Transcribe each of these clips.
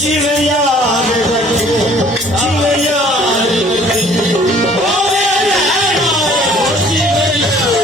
जिवे याद रखे, जिवे याद रखे, बोले रहना है, जिवे याद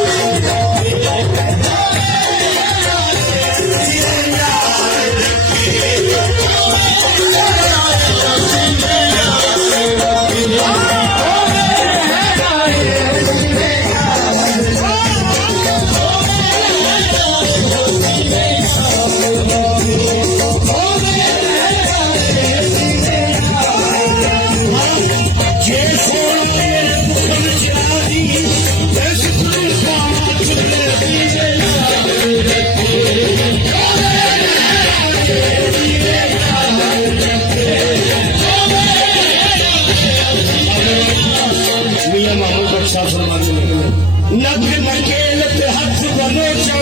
नक नकेल पे हाथ बनोचा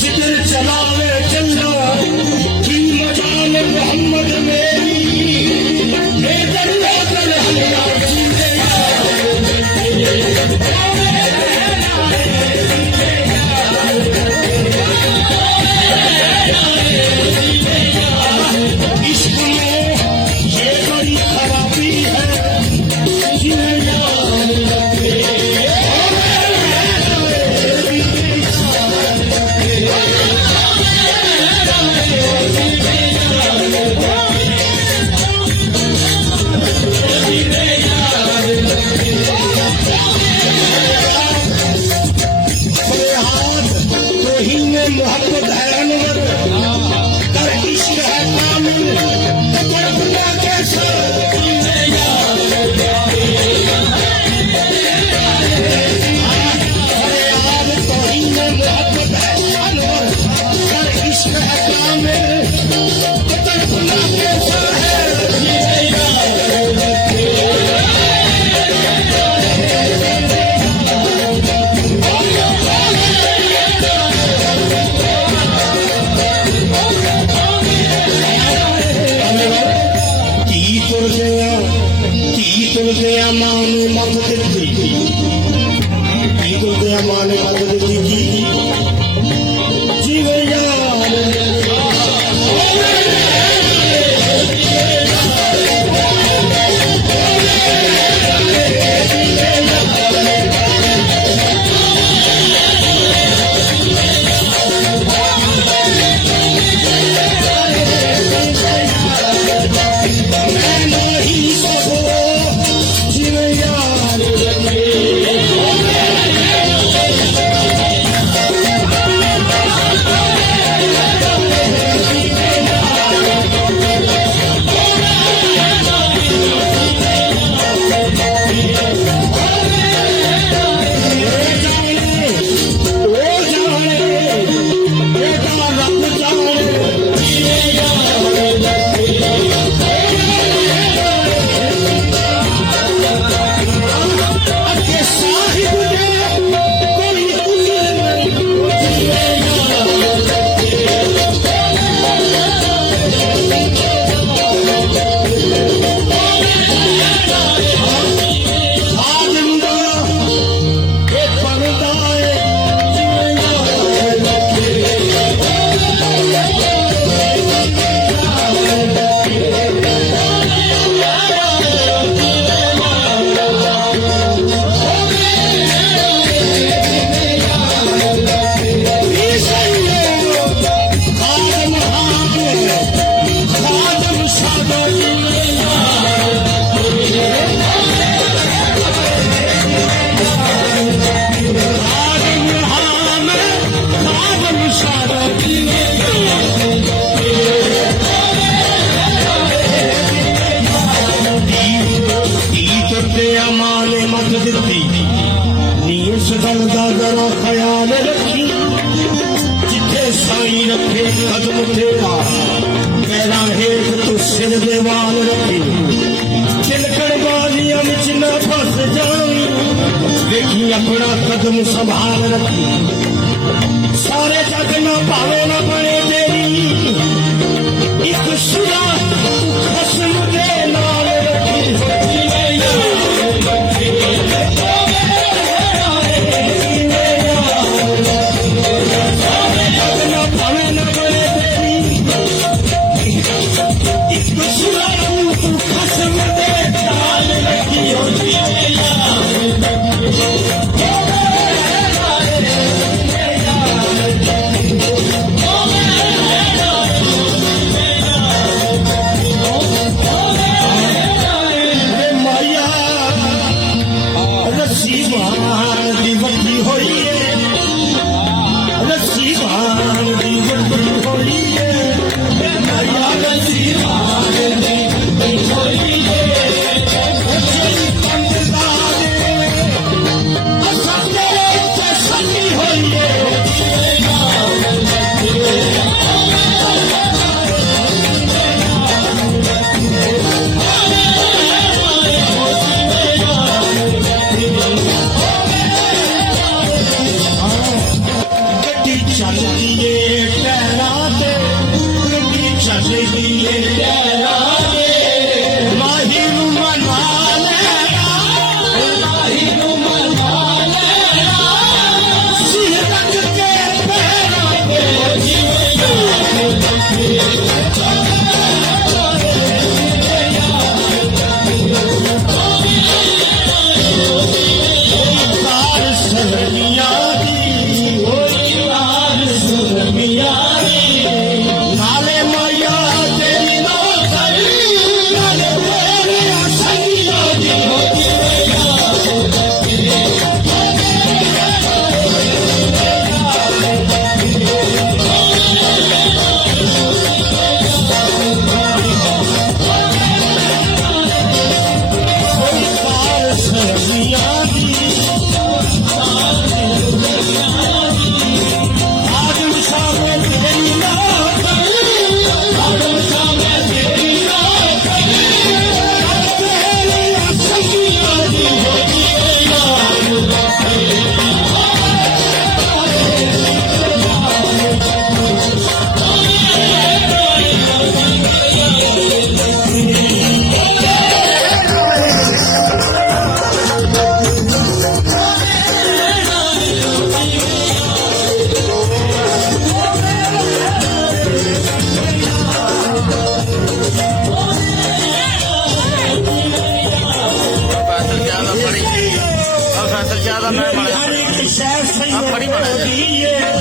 जिधर चलावे चंदा की मजाल मोहम्मद मेरी बेदर कर हमरा इश्क में ये बड़ी खराबी है मोहब्बत है अनवर कर इश्क है कामिल दुनिया के मोहब्बत है अनवर कर इश्क है कामिल दुनिया के गया माने मत देती गया माने मत देती जीवे यार जरा ख्याल रखी जिथे साई रखे कदम तेरा मेरा हेठ तो सिर देवाल रखी चिलकड़ बाजियां विच न फस जाई देखी अपना कदम संभाल रखी सारे जग न भावे न बने तेरी एक सुरा खसम दे नाल रखी ਕਰਨਾ ਹੈ ਮਾੜਾ ਹਰ ਇੱਕ ਸ਼ੈ ਆ ਫੜੀ ਮਾੜਾ ਜਿਹਾ। ਸੰਯੋਗੀ ਏ